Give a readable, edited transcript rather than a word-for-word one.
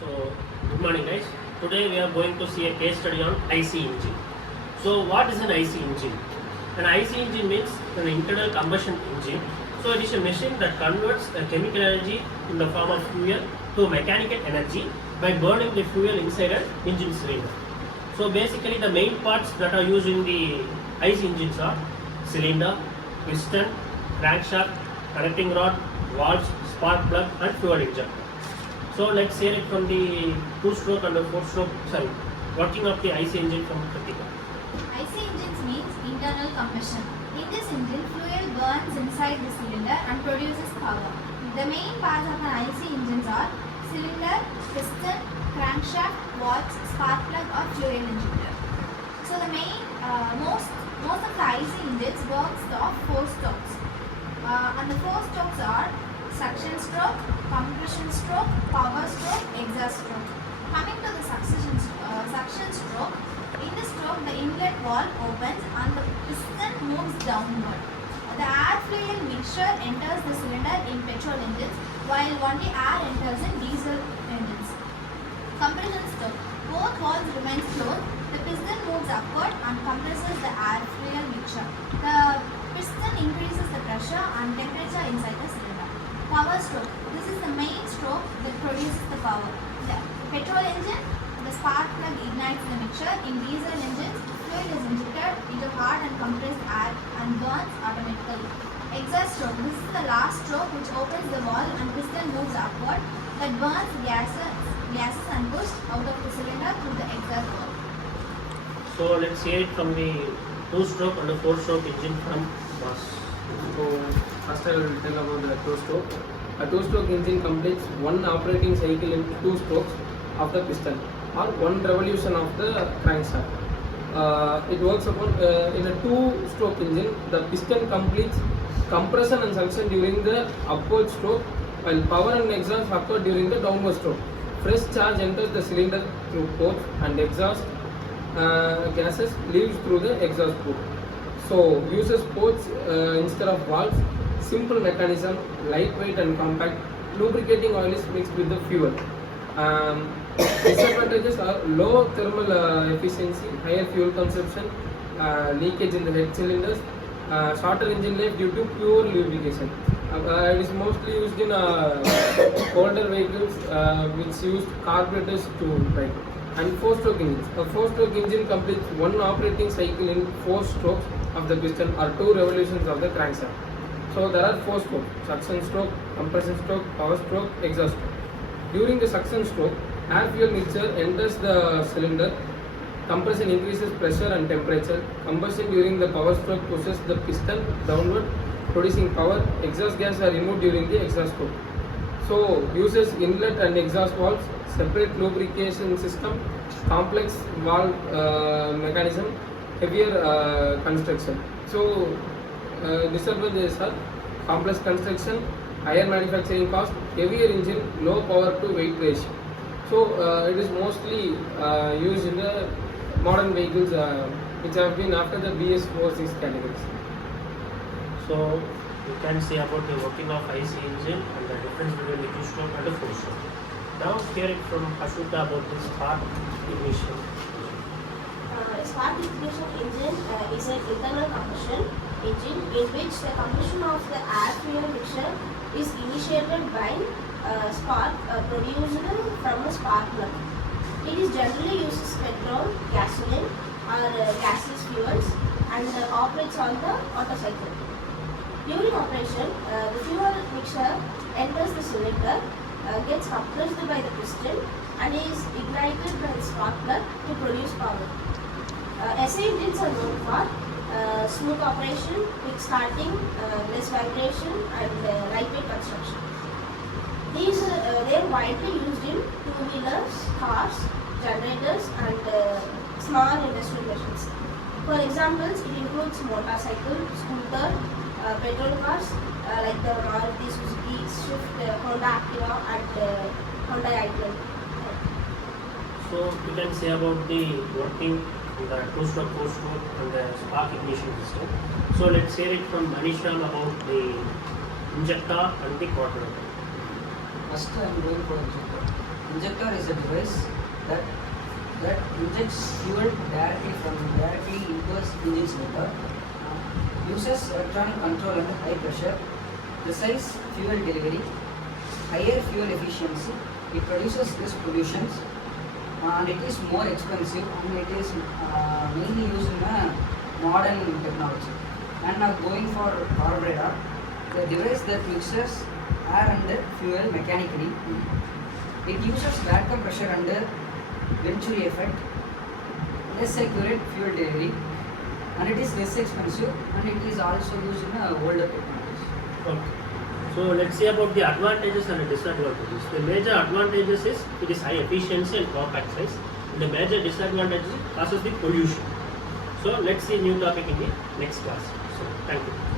So, good morning guys. Today we are going to see a case study on IC engine. So, what is an IC engine? An IC engine means an internal combustion engine. So, it is a machine that converts a chemical energy in the form of fuel to mechanical energy by burning the fuel inside an engine cylinder. So, basically the main parts that are used in the IC engines are cylinder, piston, crankshaft, connecting rod, valves, spark plug and fuel injector. So let's hear it from the 2-stroke and the 4-stroke, working of the IC engine from Kritika. IC engines means internal combustion. In this engine, fuel burns inside the cylinder and produces power. The main parts of an IC engines are cylinder, piston, crankshaft, valves, spark plug or fuel injector. So the most of the IC engines works off 4 strokes. And the 4 strokes are suction stroke, compression stroke, power stroke, exhaust stroke. Coming to the suction stroke, in this stroke the inlet valve opens and the piston moves downward. The air-fuel mixture enters the cylinder in petrol engines while only air enters in diesel engines. Compression stroke, both valves remain closed. The piston moves upward and compresses the air-fuel mixture. The piston increases the pressure and temperature inside the cylinder. Power stroke. This is the main stroke that produces the power. The petrol engine, the spark plug ignites the mixture. In diesel engines, fuel is injected into hard and compressed air and burns automatically. Exhaust stroke. This is the last stroke which opens the valve and piston moves upward that burns gases and pushed out of the cylinder through the exhaust valve. So let's hear it from the 2-stroke and the 4-stroke engine from Boss. So first I will tell about the 2-stroke. A 2-stroke engine completes one operating cycle in 2 strokes of the piston or one revolution of the crankshaft. It works upon in a 2-stroke engine. The piston completes compression and suction during the upward stroke, while power and exhaust occur during the downward stroke. Fresh charge enters the cylinder through ports and exhaust gases leaves through the exhaust port. So uses ports instead of valves. Simple mechanism, lightweight and compact. Lubricating oil is mixed with the fuel. Disadvantages are low thermal efficiency, higher fuel consumption, leakage in the head cylinders, shorter engine life due to poor lubrication. It is mostly used in older vehicles which use carburetors to drive. And 4-stroke engines. A 4-stroke engine completes one operating cycle in 4 strokes of the piston or 2 revolutions of the crankshaft. So there are 4 strokes: suction stroke, compression stroke, power stroke, exhaust stroke. During the suction stroke, air-fuel mixture enters the cylinder. Compression increases pressure and temperature. Combustion during the power stroke pushes the piston downward, producing power. Exhaust gas are removed during the exhaust stroke. So uses inlet and exhaust valves, separate lubrication system, complex valve mechanism, heavier construction. So disadvantages are complex construction, higher manufacturing cost, heavier engine, low power to weight ratio. So it is mostly used in the modern vehicles which have been after the BS46 categories. So you can see about the working of IC engine and the difference between the 2-stroke and the 4-stroke. Now hear it from Ashuta about the spark ignition. A spark ignition engine is an internal combustion engine in which the combustion of the air-fuel mixture is initiated by spark produced from a spark plug. It is generally uses petrol, gasoline or gaseous fuels and operates on the Otto cycle. During operation, the fuel mixture enters the cylinder, gets compressed by the piston and is ignited by the spark plug to produce power. SA engines are known for smooth operation, quick starting, less vibration and lightweight construction. They are widely used in 2-wheelers, cars, generators and small industrial machines. For examples, it includes motorcycle, scooter, petrol cars like the Maruti Suzuki, Swift, Honda Activa and Honda i20. So you can say about the working the 2-stroke, 4-stroke and the spark ignition system. So let's hear it from Manisha about the injector and the quarter. First, I am going for injector. Injector is a device that injects fuel directly into a engine cylinder. Uses electronic control under high pressure, precise fuel delivery, higher fuel efficiency. It produces less pollutions, and it is more expensive, and it is mainly used in modern technology. And now going for carburetor, the device that mixes air and fuel mechanically. It uses vacuum pressure under Venturi effect, less accurate fuel delivery, and it is less expensive, and it is also used in older technologies. Okay. So let's see about the advantages and the disadvantages. The major advantages is it is high efficiency and compact size. And the major disadvantages causes the pollution. So let's see new topic in the next class. So thank you.